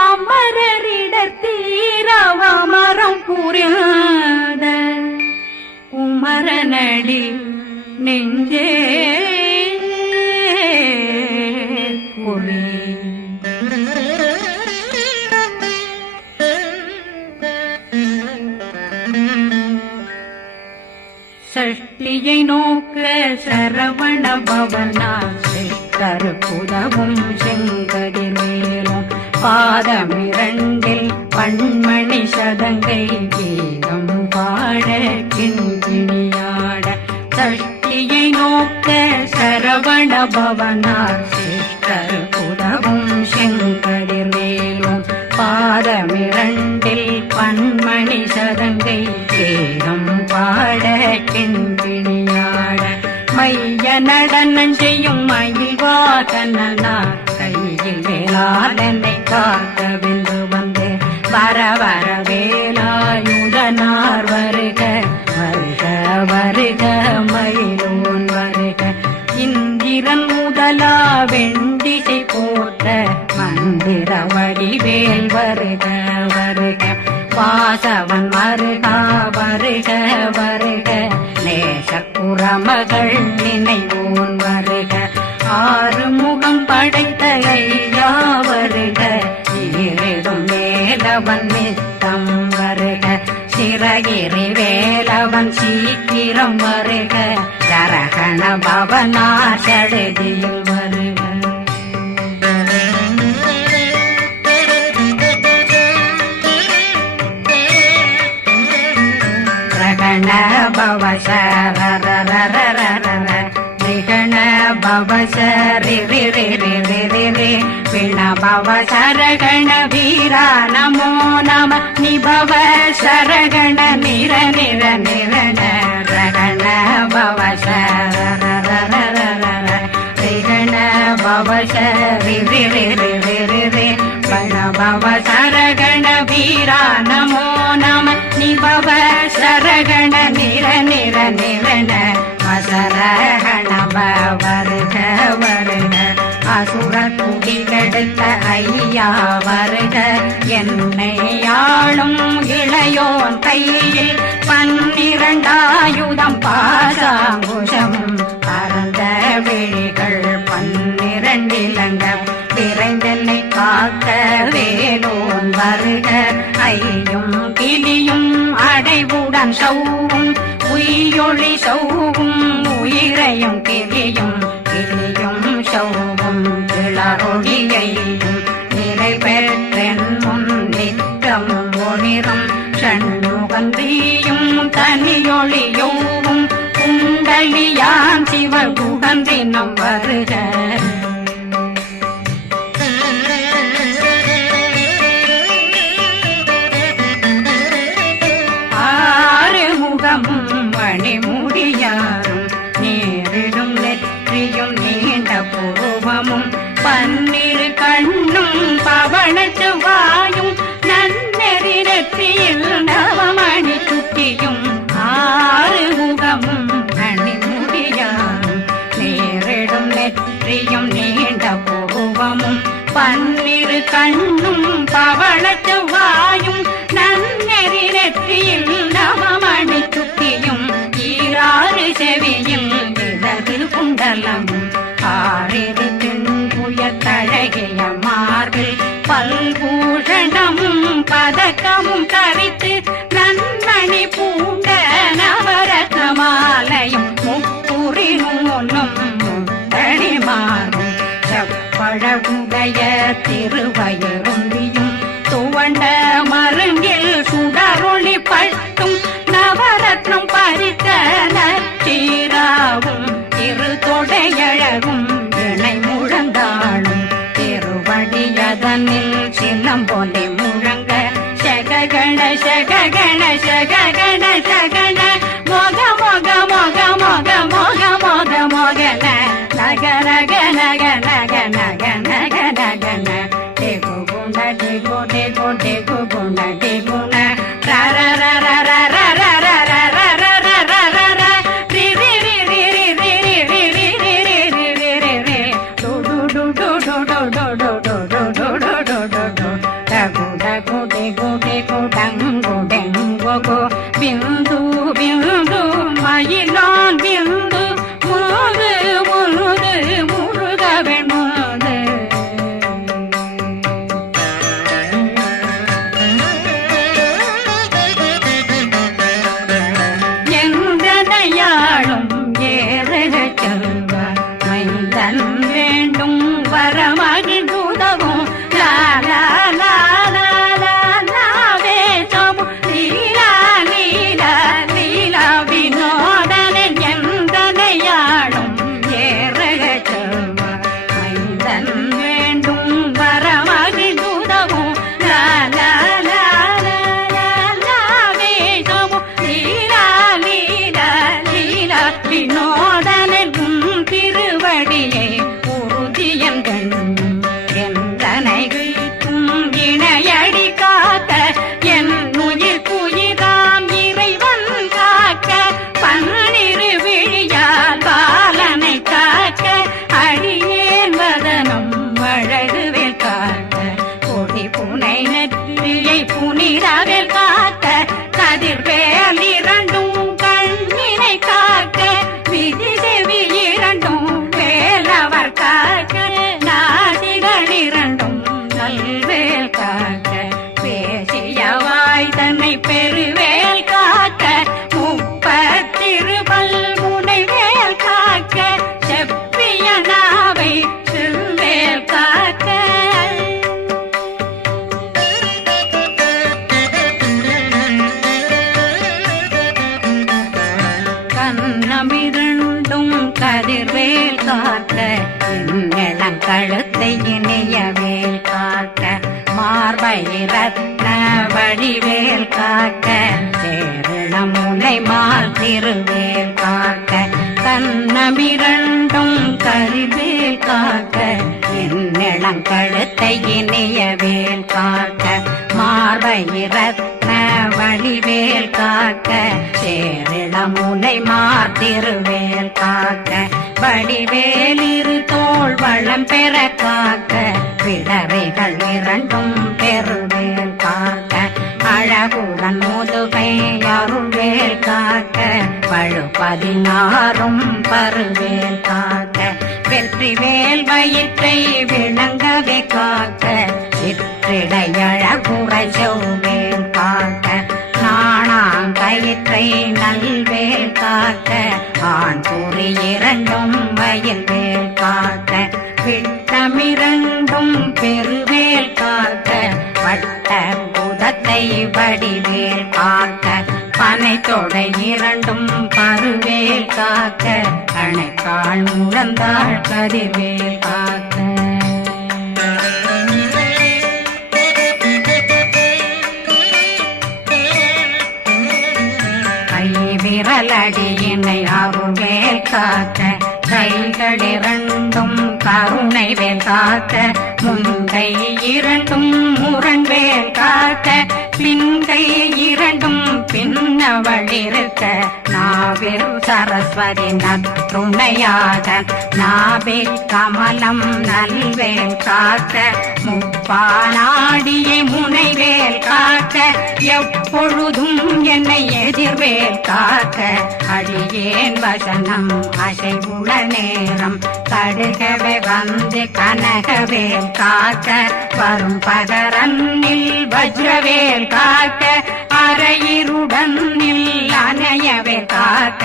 அமரரிடத்தீரவமரம் புரியாத குமரனடி நெஞ்சே குழி சஷ்டியை நோக்க சரவண பவனா சிஷ்டர் புதவும் செங்கதிர் மேலும் பாதமிரண்டில் பண்மணி சதங்கை கீதம் பாட கிண்கிணியாட சஷ்டியை நோக்க சரவண பவனார் சிஷ்டர் புதவும் செங்கதிர் மேலும் பாதமிரண்டில் பண்மணி சதங்கை வேதம் பாட கிண்கிணியாட மைய நடனம் செய்யும் மயில்வாகனார் கையில் வேளாதனை காக்க வென்று வந்தே. வர வர வேலாயுதனார் வருக வருக வருக மயிலோன் வருக. இந்திரன் முதலா வெண்டிசை போட்ட மந்திர வடிவேல் வருக வருக. வாசவன் வருகா வருக வருக. நேசக்குறமகள் நினைவோன் வருக. ஆறு முகம் படைத்த ஐயா வருக வேலவன் மித்தம் வருக. சிறகிரி வேலவன் சீக்கிரம் வருக. சரகண பவனா சடுதியில் வருக. ரகண பவ சரரரரரரர ரிகண பவ சரி ரி ரி ரி ரி ரி ரி பிண பவ சரகண வீரா நமோ நம நிபவ சரகண நிர நிர நிரண ரகண பவ சரரரரரர ரிகண பவ சரி ரி ரி ரி ரி ரி ரி பண பவ சரகண வீரா நமோ நம நிபவ சரகண நிர நிர நிரண அசரகண வருக வருக அசுர குடிலெடுத்த ஐயா வருக என்னை ஆளும் இளையோன் கையில் பன்னிரண்டாயுதம் பாசாங்குஷம் பரந்த விழிகள் பன்னிரண்டிலங்க விரைந்தனை காக்க வேலோன் வருக ஐயும் கிளியும் அடைவுடன் சௌவும் உயிரொளி சௌவும் கண்ணும் வாயும் நன்னெறி நெற்றியில் நவமணி சுட்டியும் ஈராறு செவியும் இடது குண்டலம். ஆறிரு தின்புய மார்பில் பல்பூஷணமும் பதக்கமும் தரித்து நன்மணி பூண்ட நவரத்ன மாலையும் முப்புரி நூலும் தனிமாறும் செப்பழகுடைய திருவயருந்தியும் గణశ గణశ గణ வழிவேல் காட்ட சேரணமுனை மால் திருவேல் காட்ட கண்ணமிரண்டும் கருவேல் காட்ட என்னிளங்கழுத்தை இனியவேல் காட்ட மார்பயிரத்ன வழிவேல் காக்க சேரிடமுனை மாத்திருவேல் காக்க வடிவேலிரு தோல் வளம் பெற காக்க பிளவைகள் இரண்டும் பெறுவேல் அழகுடன் முதுகை அருள்வேல் காக்க பழு பதினாறும் பருவேல் காக்க வெற்றி வேல் வயிற்றை விளங்கவே காக்க சிற்றிடையழகுறை செவ்வேல் காக்க நாணாங்கயிற்றை நல்வேல் காக்க ஆண் கூறி இரண்டும் வயல்வேல் காக்க விட்டமிரண்டும் பெருவேல் காக்க வட்ட புதத்தை வடிவேல் காக்க பனை இரண்டும் பருவேல் காக்க கணைக்கால் முழந்தாள் கதிர்வேல் காக்க. கை விரலடியினை அருவேல் காக்க கைகள் இரண்டும் கருணை வேல் காக்க முன்கை இரண்டும் முரண்வேல் காக்க பிந்தை இரண்டும் பின்னவழிருக்க நாவில் சரஸ்வதி நற்றுணையாக நாவில் கமலம் நல்வேல் காத்த முப்பானாடியை முனைவேல் காக்க எப்பொழுதும் என்னை எதிர்வேல் காக்க அடியேன் வசனம் அசைவுள நேரம் கடுகவே வந்து கனகவேல் காக்க வரும் பகரன்னில் வஜ்ரவேல் காக்க அறையிருடன்னில் அணையவே காக்க.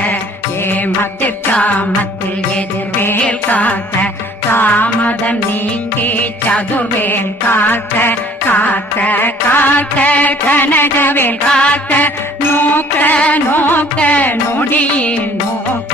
ஏமத்து காமத்தில் எதிர்வேல் காக்க காமதம் நீங்கி சதுர்வேல் காக்க காக்க காக்க கனகவேல் காக்க நோக்க நோக்க நொடியில் நோக்க.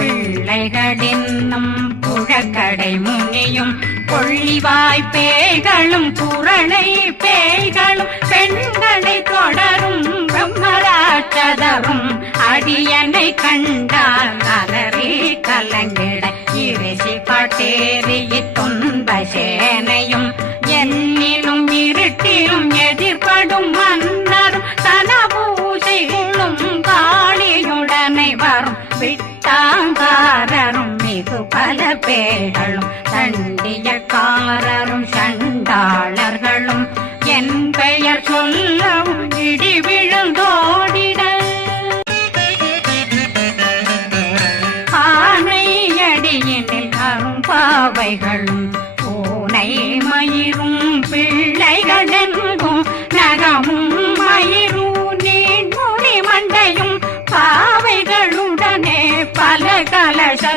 பிள்ளைகளின்னும் புழக்கடை முனியும் கொள்ளிவாய் பேய்களும் குரளை பேய்களும் பெண்களை தொடரும் பிரம்மராட்சதரும் அடியனை கண்டால் அலறி கலங்கிட இறைசி பட்டேறிய துன்ப சேனையும் என்னிலும் இருட்டிலும் எதிர்படும் மன்னரும் காரரும் மிகு பல பேர்களும் தண்டியக்காரரும் சண்டாளர்களும். என் பெயர் சொல்லவும் இடி விழுந்தோடிட ஆனை அடியினில் அரும்பாவைகளும் பூனை மயிரும் பிள்ளைகளெங்கும்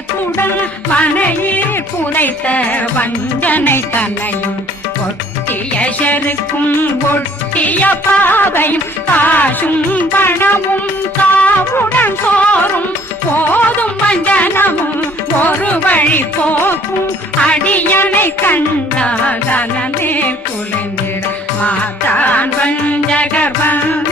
கலசத்துடன் மனையில் புதைத்த வஞ்சனை தன்னையும் ஒட்டிய செருக்கும் ஒட்டிய பாவையும் காசும் பணமும் காவுடன் சோறும் போதும் வஞ்சனமும் ஒரு வழி போக்கும் அடியனை கண்டால் அலனே குளிந்திட மாதான் வஞ்சகர்வன்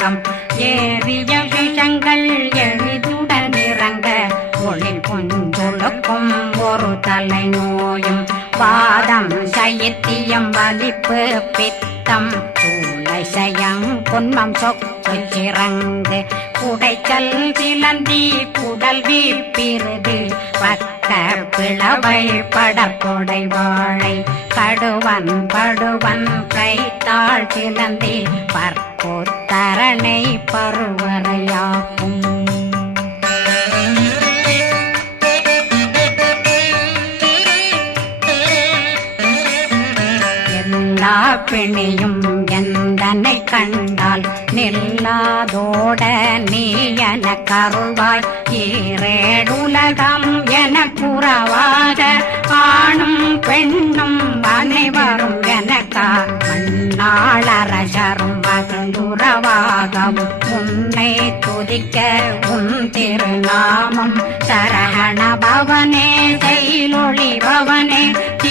உள்ளம். ஏறிய விஷங்கள் எளிதுடன் இறங்க. ஒளில் கொஞ்சொழுக்கும் ஒரு தலை நோயும். பாதம் சைத்தியம் வலிப்பு பித்தம். சூளை சயம் பொன்மம் சொக்கு சிறங்கு. குடைச்சல் சிலந்தி குடல் வீப்பிருது பக்க பிளவை படக்கொடை வாழை. கடுவன் படுவன் கைத்தாள் சிலந்தி. பற்போத்தரணை பருவரையாக்கும் எல்லா பிணியும் எந்தனை கண்டால் நில்லாதோட நீ என கருவாய் ஈரேடுலகம் என புறவாக ஆணும் பெண்ணும் அனைவரும் எனக்கா மண்ணாளரசரும் மகிழ்ந்துறவாகவும் உன்னை துதிக்க உன் திருநாமம் சரகண பவனே செயலொழி பவனே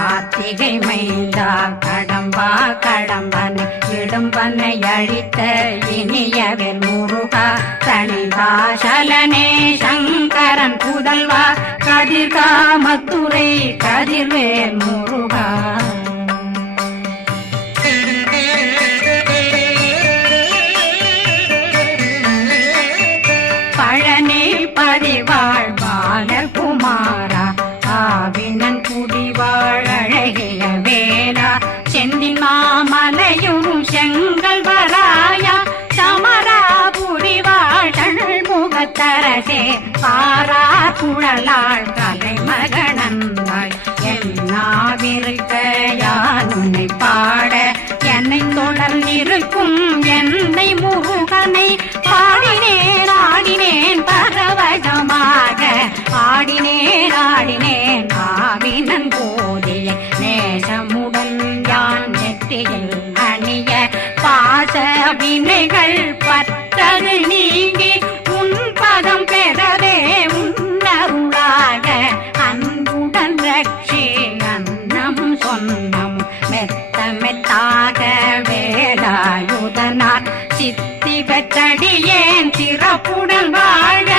கார்த்திகை மைந்தா கடம்பா கடம்பன் இடும்பனை அழித்த இனியவர் முருகா தனிதாசலனே சங்கரன் புதல்வா கதிர்காமத்துறை கதிர்வேல் முருகா. பழனி பதிவா குழலாள் கலை மகனந்தாய். என்னாவிருக்க யான் உன்னை பாட என்னை தொடர் இருக்கும் என்னை முருகனை பாடினேன் ஆடினேன் பரவசமாக. ஆடினேன் ஆடினேன். பெற்றடியேன் வாழ வாழ்க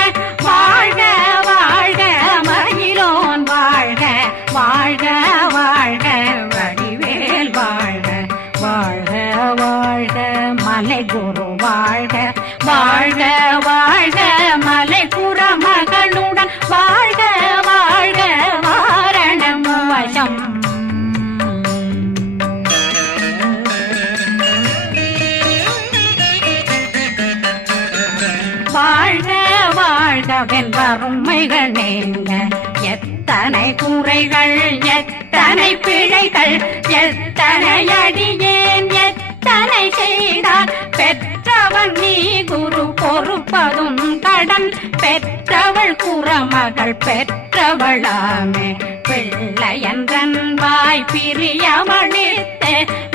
குறைகள் எத்தனை பிழைகள் எத்தனை அடியேன் எத்தனை செய்தார் பெற்றவள் நீ குரு பொறுப்பதும் கடன். பெற்றவள் குறமகள் பெற்றவளாமே பிள்ளையன்றன் வாய் பிரியவழித்த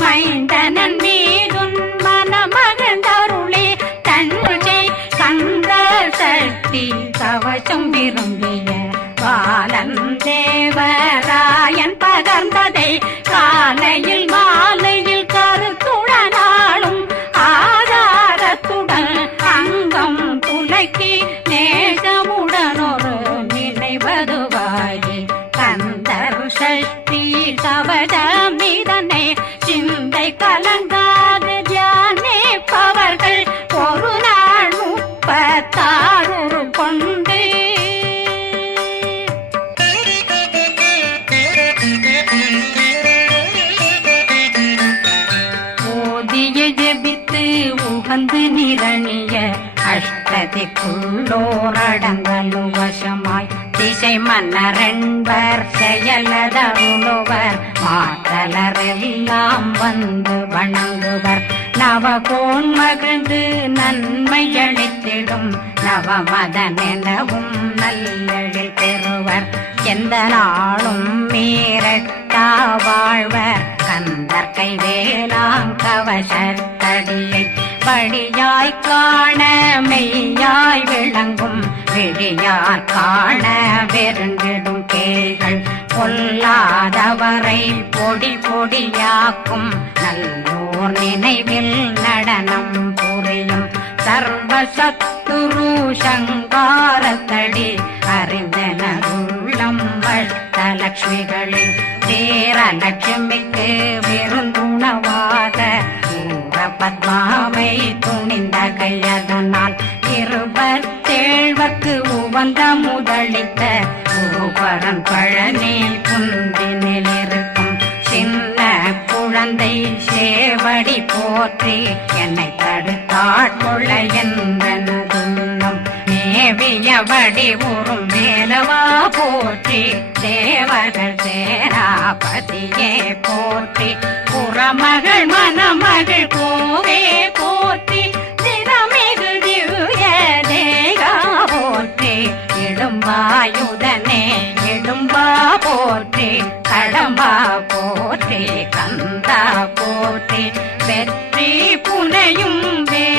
மைந்தனன் மீதுன் மனமகந்தருளே தன்னை கந்த சக்தி கவசம் விரும்ப மன்னரென்பர் செயலதருளுவர் மாற்றலரெல்லாம் வந்து வணங்குவர். நவகோன் மகிழ்ந்து நன்மை அளித்திடும். நவமதன் எனவும் நல்லெழில் பெறுவர். எந்த நாளும் மீறட்டா வாழ்வர். கந்தற்கை கைவேலாங் கவசத்தடியை. படியாய் காண மெய்யாய் விளங்கும். விழியார் காண வெருங்கிடும் கேள்கள் பொல்லாதவரை பொடி பொடியாக்கும் நல்லோர் நினைவில் நடனம் புரியும் சர்வசத்துரு சங்காரத்தடி அறிந்தன அறிந்தனருள்ளம் வட்டலட்சுமிகளின் தேரலட்சுமிக்கு லட்சுமிக்கு ஊர பத்மாவை துணிந்த கையதனால் இருபத்தேழ்வர்க்கு உவந்த முதலித்த குருபரன் பழனி குந்தினில் இருக்கும் சின்ன குழந்தை சேவடி போற்றி என்னை தடுத்தாட்கொள்ள என்பனதுள்ளம் மேவியபடி உறும் மேலவா போற்றி தேவர்கள் சேராபதியே போற்றி. புறமகள் மணமகள் கோவே போ கடம்பா போற்றி கந்தா போற்றி வெற்றி புனையும் வே